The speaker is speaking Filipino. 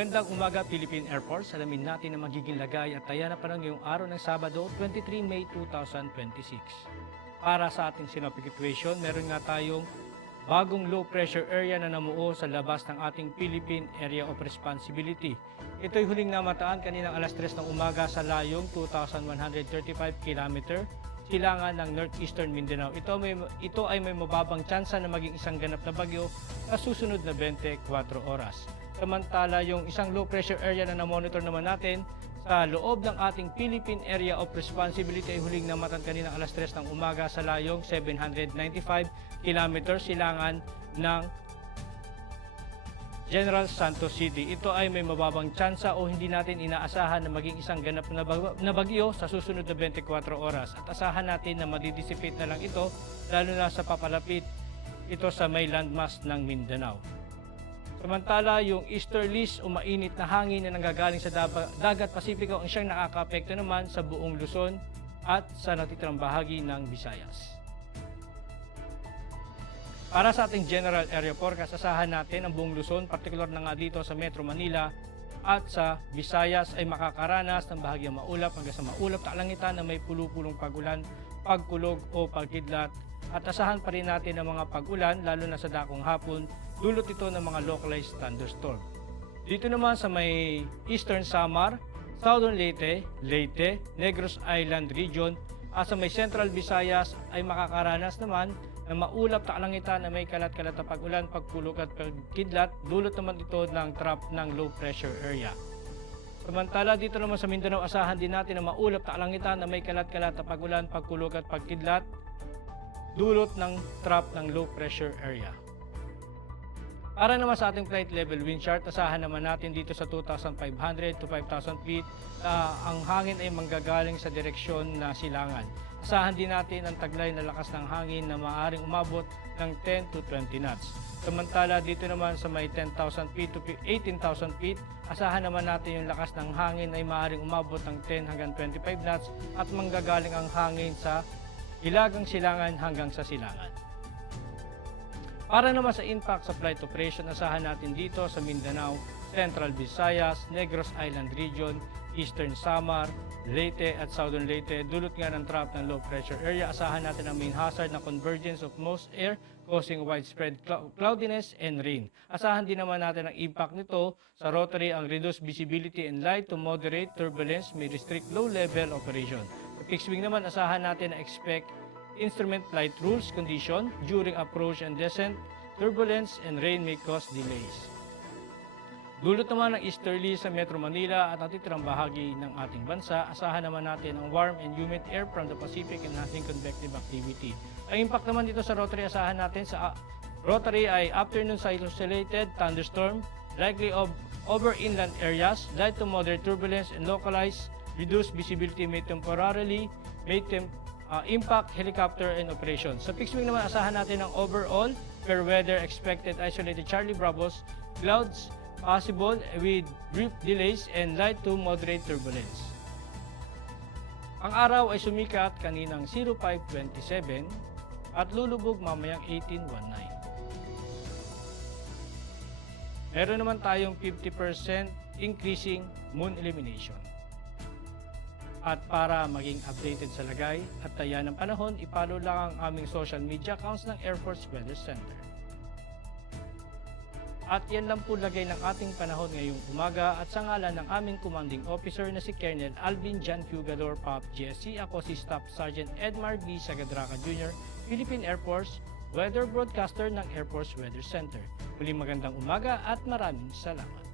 Magandang umaga Philippine Air Force. Alamin natin ang magiging lagay at taya na parang ngayong araw ng Sabado, 23 May 2026. Para sa ating synoptic situation, meron nga tayong bagong low pressure area na namuo sa labas ng ating Philippine Area of Responsibility. Ito'y huling namataan kaninang alas 3 ng umaga sa layong 2,135 km silangan ng Northeastern Mindanao. Ito ay may mababang tsansa na maging isang ganap na bagyo sa susunod na 24 oras. Samantala, yung isang low pressure area na na-monitor naman natin sa loob ng ating Philippine Area of Responsibility ay huling namatan kaninang alas 3 ng umaga sa layong 795 km silangan ng General Santos City. Ito ay may mababang tsansa o hindi natin inaasahan na maging isang ganap na bagyo sa susunod na 24 oras. At asahan natin na madidissipate na lang ito lalo na sa papalapit ito sa may landmass ng Mindanao. Samantala, yung easterlies o mainit na hangin na nanggagaling sa dagat Pasipiko ang siyang nakakaapekto naman sa buong Luzon at sa natitirang bahagi ng Visayas. Para sa ating general area forecast, asahan natin ang buong Luzon, partikular na nga dito sa Metro Manila at sa Visayas ay makakaranas ng bahagyang maulap hanggang sa maulap kalangitan na may pulupulong pagulan, pagkulog o pagkidlat. At asahan pa rin natin ang mga pag-ulan lalo na sa dakong hapon, dulot ito ng mga localized thunderstorm. Dito naman sa may Eastern Samar, Southern Leyte, Negros Island Region at sa may Central Visayas ay makakaranas naman ng maulap na kalangitan na may kalat-kalat na pag-ulan, pagkulog at pagkidlat, dulot naman ito ng trap ng low pressure area. Samantala dito naman sa Mindanao, asahan din natin ang maulap na kalangitan na may kalat-kalat na pag-ulan, pagkulog at pagkidlat, dulot ng trap ng low pressure area. Para naman sa ating flight level wind chart, asahan naman natin dito sa 2,500 to 5,000 feet, ang hangin ay manggagaling sa direksyon na silangan. Asahan din natin ang taglay na lakas ng hangin na maaaring umabot ng 10 to 20 knots. Samantala dito naman sa may 10,000 feet to 18,000 feet, asahan naman natin yung lakas ng hangin ay maaaring umabot ng 10 hanggang 25 knots at manggagaling ang hangin sa hilagang silangan hanggang sa silangan. Para naman sa impact sa flight operation, asahan natin dito sa Mindanao, Central Visayas, Negros Island Region, Eastern Samar, Leyte at Southern Leyte, dulot nga ng trap ng low pressure area. Asahan natin ang main hazard na convergence of moist air causing widespread cloudiness and rain. Asahan din naman natin ang impact nito sa rotary, ang reduced visibility and light to moderate turbulence may restrict low level operation. Sa fixed wing naman, asahan natin na expect instrument flight rules condition during approach and descent, turbulence and rain may cause delays. Dulot naman ng easterly sa Metro Manila at natitirang bahagi ng ating bansa, asahan naman natin ang warm and humid air from the Pacific enhancing convective activity. Ang impact naman dito sa rotary, asahan natin sa rotary ay afternoon isolated thunderstorm, likely over inland areas, light to moderate turbulence and localized reduced visibility may temporarily impact helicopter and operations. Sa fixed wing naman, asahan natin ang overall fair weather expected isolated Charlie Bravos, clouds possible with brief delays and light to moderate turbulence. Ang araw ay sumikat kaninang 05:27 at lulubog mamayang 18:19. Meron naman tayong 50% increasing moon illumination. At para maging updated sa lagay at taya ng panahon, ipollow lang ang aming social media accounts ng Air Force Weather Center. At yan lang po lagay ng ating panahon ngayong umaga at sa ngalan ng aming commanding officer na si Colonel Alvin John Fugador, POP GSC, ako si Staff Sergeant Edmar B. Sagadraca Jr., Philippine Air Force Weather Broadcaster ng Air Force Weather Center. Muling magandang umaga at maraming salamat.